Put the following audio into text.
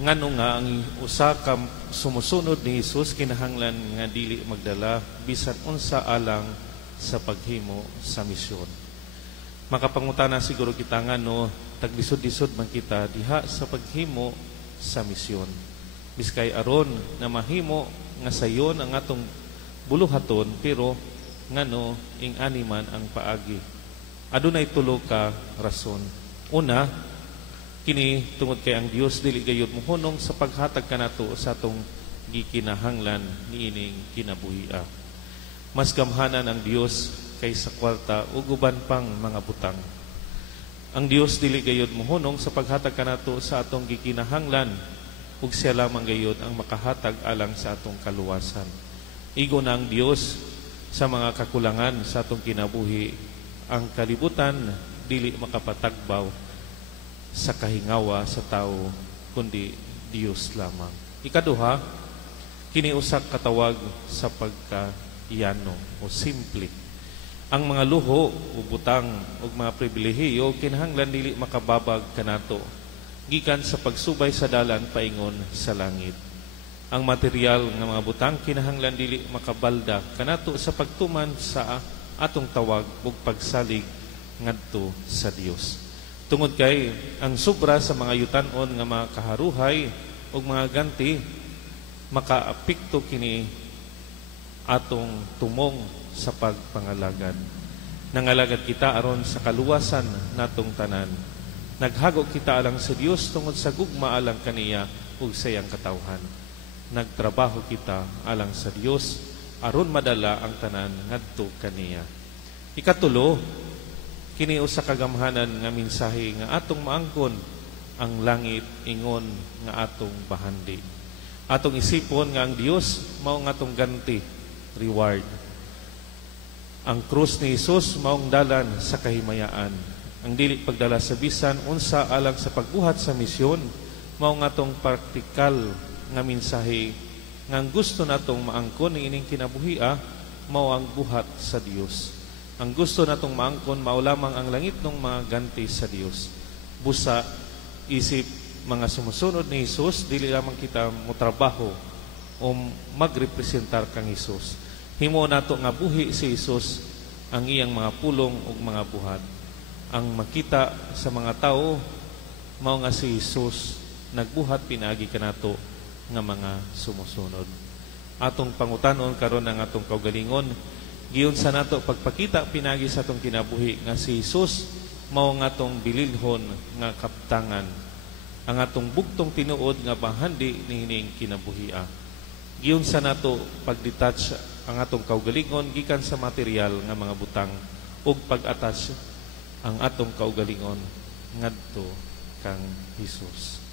ngano nga ang usa ka sumusunod ni Hesus kinahanglan nga dili magdala bisan unsa alang sa paghimo sa misyon. Makapangutana siguro kita ngano taglisod-lisod man kita diha sa paghimo sa misyon. Biskay aron na mahimo nga sayon ang atong buluhaton pero ngano ing animan ang paagi. Adunay tulo ka rason. Una, kini tungod kay ang Dios dili gayud mohunong sa paghatag kanato sa atong gikinahanglan niining kinabuhia. Mas gamhanan ang Dios kaysa kwarta ug uban pang mga butang. Ang Dios dili gayud mohunong sa paghatag kanato sa atong gikinahanglan ug siya lamang gayud ang makahatag alang sa atong kaluwasan. Igo na ang Dios sa mga kakulangan sa atong kinabuhi. Ang kalibutan dili makapatagbaw sa kahingawa sa tao kundi Dios lamang. Ikaduha, kini usa ka tawag sa pagkaiyano o simple. Ang mga luho o butang o mga pribilehiyo kinahanglan dili makababag kanato gikan sa pagsubay sa dalan paingon sa langit. Ang material nga mga butang kinahanglan dili makabalda kanato sa pagtuman sa atong tawag ug pagsalig ngadto sa Dios. Tungod kay ang sobra sa mga yutan-on nga mga kaharuhay ug mga ganti makaapekto kini atong tumong sa pagpangalagad. Nangalagad kita aron sa kaluwasan natong tanan. Naghago kita alang sa Dios tungod sa gugma alang kaniya ug sa iyang katawhan. Nagtrabaho kita alang sa Dios aron madala ang tanan ngadto kaniya. Ikatulo, kini usa ka gamhanan nga mensahe nga atong maangkon ang langit ingon nga atong bahandi. Atong isipon nga ang Dios mao nga atong ganti, reward. Ang krus ni Hesus maong dalan sa kahimayaan. Ang dili pagdala sa bisan unsa alang sa pagbuhat sa misyon mao nga atong praktikal nga mensahe nga ang gusto natong maangkon ning ining kinabuhia mao ang buhat sa Dios. Ang gusto natong maangkon mao lamang ang langit ng mga ganti sa Dios. Busa isip mga sumusunod ni Hesus dili lamang kita motrabaho o magrepresentar kang Hesus. Himo nato nga buhi si Hesus ang iyang mga pulong ug mga buhat. Ang makita sa mga tao mao nga si Hesus nagbuhat pinaagi kanato nga mga sumusunod. Atong pangutanon karon ang atong kaugalingon giyon sa nato pagpakita pinagi sa atong kinabuhi nga si Hesus mao nga atong bililhon nga kaptangan, ang atong bugtong tinuod nga bahandi niining kinabuhia. Giyon sa nato pagdetach ang atong kaugalingon gikan sa material nga mga butang ug pag-attach ang atong kaugalingon ngadto kang Hesus.